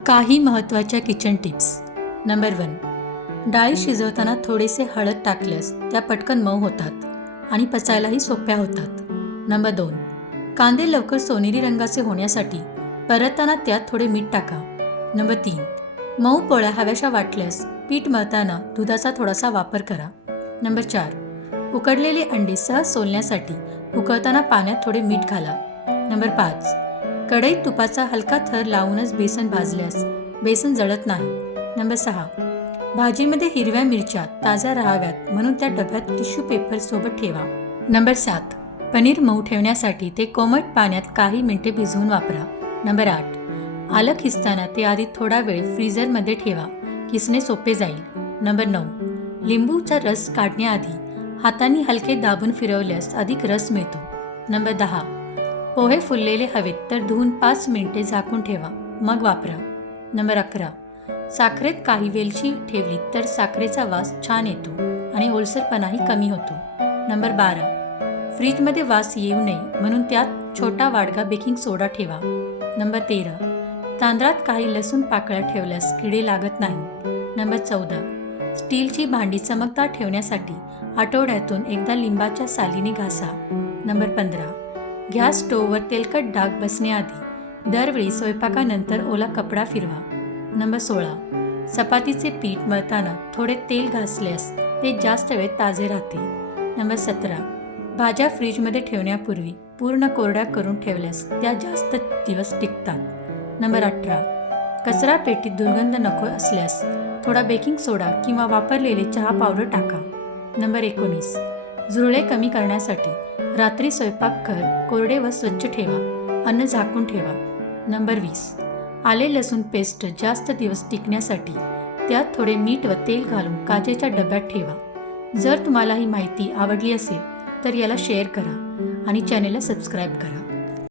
काही महत्त्वाच्या kitchen tips. Number 1. डाळी शिजवताना थोडेसे हळद टाकल्यास त्या पटकन मऊ होतात आणि पचायलाही सोप्या होतात. नंबर 2. कांदे लवकर सोनेरी रंगाचे होण्यासाठी परतताना त्यात थोडे मीठ टाका. नंबर 3. मऊ पोळ्या हव्याशा वाटल्यास पीठ मळताना दुधाचा थोडासा वापर करा. नंबर 4. उकडलेले अंडे सहज सोलण्यासाठी उकळताना पाण्यात थोडे मीठ घाला. नंबर 5. कढईत तुपाचा हलका थर लावूनच बेसन भाजल्यास बेसन जळत नाही. नंबर 6. भाजीमध्ये हिरव्या मिरच्या ताज्या राहाव्यात म्हणून त्या डब्यात टिश्यू पेपर सोबत ठेवा. नंबर 7. पनीर मऊ ठेवण्यासाठी ते कोमट पाण्यात काही मिनिटे भिजवून वापरा. नंबर 8. आलं किसताना ते आधी थोडा वेळ फ्रीझरमध्ये ठेवा, किसणे सोपे जाईल. नंबर 9. लिंबूचा रस काढण्याआधी हातांनी हलके दाबून फिरवल्यास अधिक रस मिळतो. नंबर 10. पोहे फुललेले हवेत तर धुवून 5 मिनिटे झाकून ठेवा, मग वापरा. नंबर 11. साखरेत काही वेलची ठेवली तर साखरेचा वास छान येतो आणि ओलसरपणाही कमी होतो. नंबर 12. फ्रीजमध्ये वास येऊ नये म्हणून त्यात छोटा वाडगा बेकिंग सोडा ठेवा. नंबर 13. तांदळात काही लसूण पाकळ्या ठेवल्यास किडे लागत नाही. नंबर 14. स्टीलची भांडी चमकदार ठेवण्यासाठी आठवड्यातून एकदा लिंबाच्या सालीने घासा. नंबर 15. गॅस स्टोव्हवर तेलकट डाग बसण्याआधी दरवेळी स्वयंपाकानंतर ओला कपडा फिरवा. नंबर 16. चपातीचे पीठ मळताना थोडे तेल घासल्यास ते जास्त वेळ ताजे राहते. नंबर 17. भाज्या फ्रीजमध्ये ठेवण्यापूर्वी पूर्ण कोरड्या करून ठेवल्यास त्या जास्त दिवस टिकतात. नंबर 18. कचरा पेटीत दुर्गंध नको असल्यास थोडा बेकिंग सोडा किंवा वापरलेले चहा पावडर टाका. नंबर 19. झुरळे कमी करण्यासाठी रात्री स्वयंपाकघर कोरडे व स्वच्छ ठेवा, अन्न झाकून ठेवा. नंबर 20. आले लसूण पेस्ट जास्त दिवस टिकण्यासाठी त्यात थोडे मीठ व तेल घालून काचेच्या डब्यात ठेवा. जर तुम्हाला ही माहिती आवडली असेल तर याला शेअर करा आणि चॅनेलला सबस्क्राईब करा.